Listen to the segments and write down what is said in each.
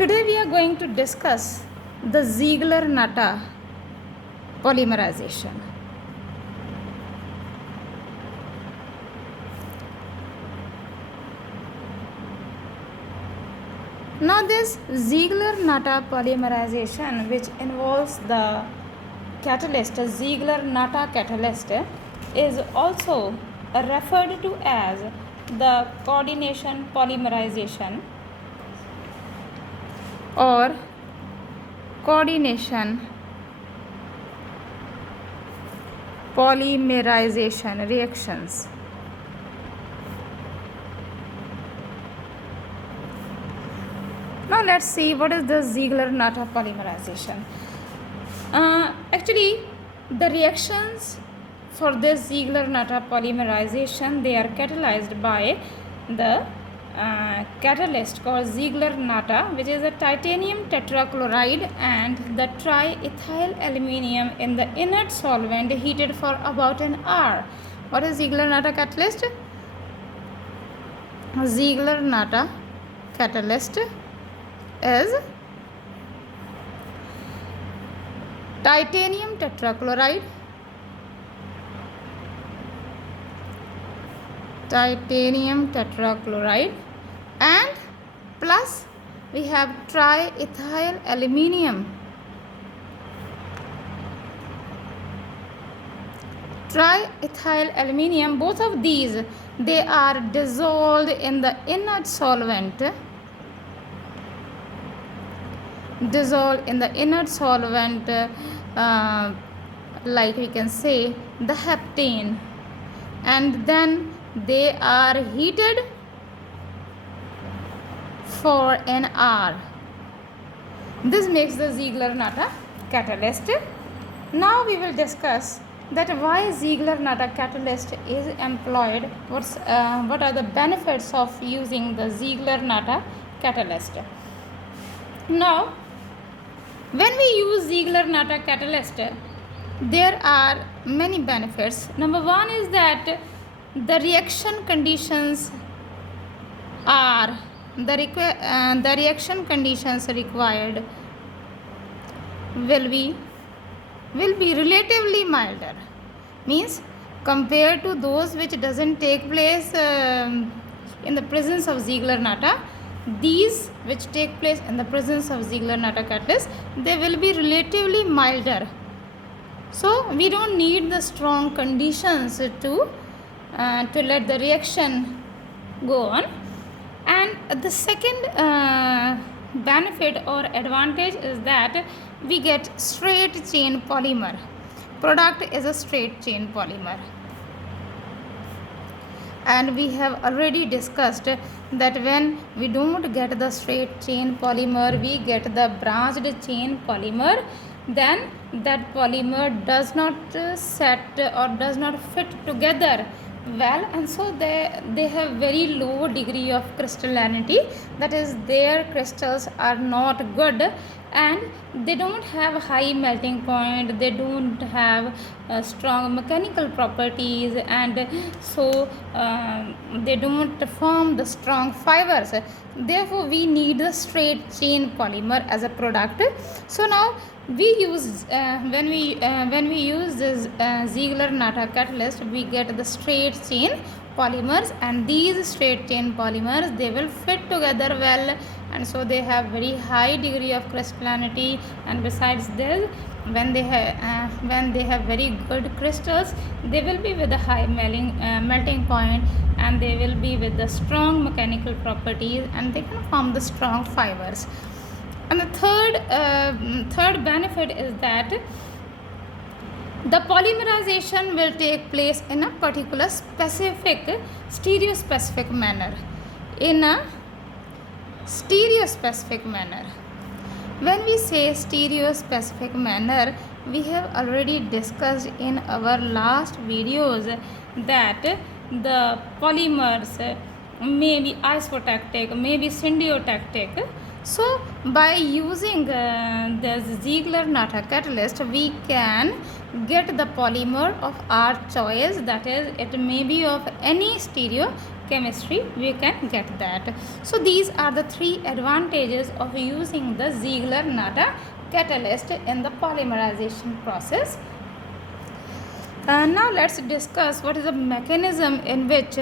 Today we are going to discuss the Ziegler-Natta polymerization. Now this Ziegler-Natta polymerization, which involves the catalyst, Ziegler-Natta catalyst, is also referred to as the coordination polymerization or coordination polymerization reactions. Now let's see what is the Ziegler-Natta polymerization. Actually, the reactions for this Ziegler-Natta polymerization, they are catalyzed by the catalyst called Ziegler-Natta, which is a titanium tetrachloride and the triethyl aluminium in the inert solvent heated for about an hour. What is Ziegler-Natta catalyst? Ziegler-Natta catalyst is titanium tetrachloride, and plus we have triethyl aluminium. Triethyl aluminium, both of these, they are dissolved in the inert solvent. Like we can say the heptane, and then they are heated for an hour. This makes the Ziegler-Natta catalyst. Now we will discuss that why Ziegler-Natta catalyst is employed. What are the benefits of using the Ziegler-Natta catalyst? Now, when we use Ziegler-Natta catalyst, there are many benefits. Number one is that the reaction conditions are the reaction conditions required will be relatively milder. Means compared to those which doesn't take place in the presence of Ziegler-Natta, these which take place in the presence of Ziegler-Natta catalyst, they will be relatively milder. So we don't need the strong conditions to let the reaction go on. And the second benefit or advantage is that we get straight chain polymer. Product is a straight chain polymer. And we have already discussed that when we don't get the straight chain polymer, we get the branched chain polymer, then that polymer does not set or does not fit together well, and so they have very low degree of crystallinity. That is, their crystals are not good and they don't have high melting point, they don't have strong mechanical properties, and so they don't form the strong fibers. Therefore we need the straight chain polymer as a product. So now we use when we use this Ziegler-Natta catalyst, we get the straight chain polymers, and these straight chain polymers, they will fit together well, and so they have very high degree of crystallinity. And besides this, when they have very good crystals, they will be with a high melting point, and they will be with the strong mechanical properties, and they can form the strong fibers. And the third benefit is that the polymerization will take place in a particular stereospecific manner. When we say stereospecific manner, we have already discussed in our last videos that the polymers may be isotactic, may be syndiotactic. So by using the Ziegler-Natta catalyst, we can get the polymer of our choice, that is, it may be of any stereochemistry, we can get that. So these are the three advantages of using the Ziegler-Natta catalyst in the polymerization process. Now let's discuss what is the mechanism in which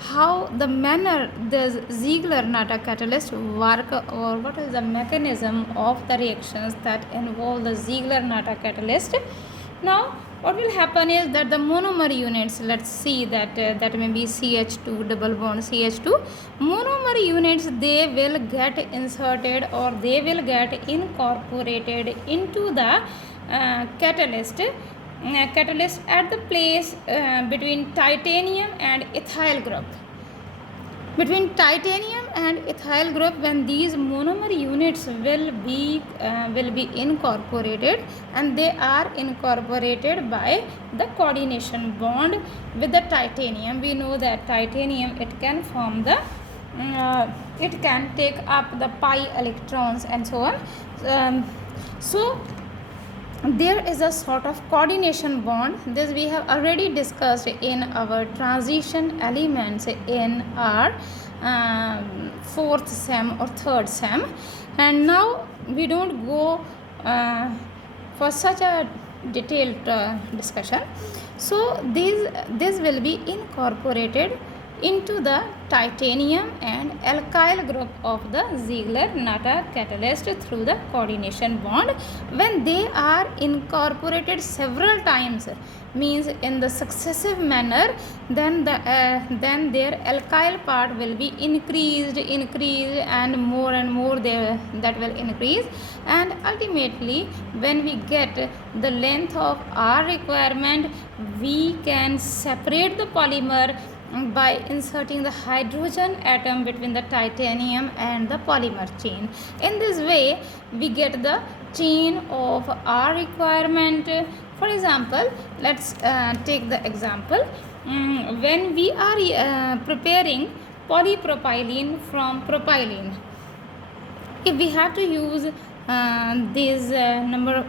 how the manner this Ziegler-Natta catalyst work, or what is the mechanism of the reactions that involve the Ziegler-Natta catalyst. Now what will happen is that the monomer units, let's see that that may be CH2 double bond CH2 monomer units, they will get inserted or they will get incorporated into the catalyst at the place between titanium and ethyl group. Between titanium and ethyl group, when these monomer units will be incorporated, and they are incorporated by the coordination bond with the titanium. We know that titanium, it can form the it can take up the pi electrons and so on. So there is a sort of coordination bond. This we have already discussed in our transition elements in our fourth sem or third sem, and now we don't go for such a detailed discussion. So this will be incorporated into the titanium and alkyl group of the Ziegler-Natta catalyst through the coordination bond. When they are incorporated several times, means in the successive manner, then their alkyl part will be increased and more that will increase, and ultimately when we get the length of our requirement, we can separate the polymer by inserting the hydrogen atom between the titanium and the polymer chain. In this way, we get the chain of our requirement. For example, let's take the example. When we are preparing polypropylene from propylene, if we have to use this number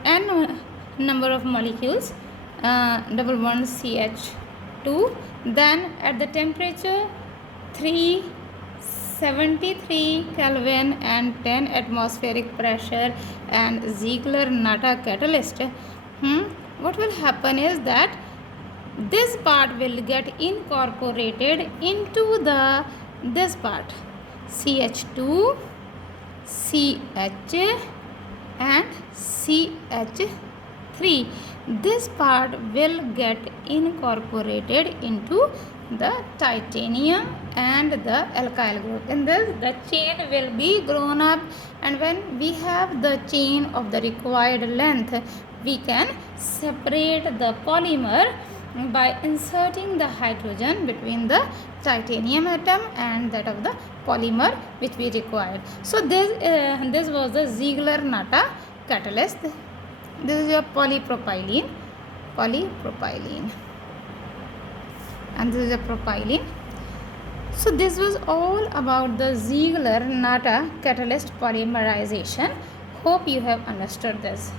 of molecules, double bond CH2, then at the temperature 373 Kelvin and 10 atmospheric pressure and Ziegler-Natta catalyst, what will happen is that this part will get incorporated into this part CH2, CH and CH3. This part will get incorporated into the titanium and the alkyl group. In this, the chain will be grown up, and when we have the chain of the required length, we can separate the polymer by inserting the hydrogen between the titanium atom and that of the polymer which we required. So this was the Ziegler-Natta catalyst. This is your polypropylene, and this is a propylene. So this was all about the Ziegler-Natta catalyst polymerization. Hope you have understood this.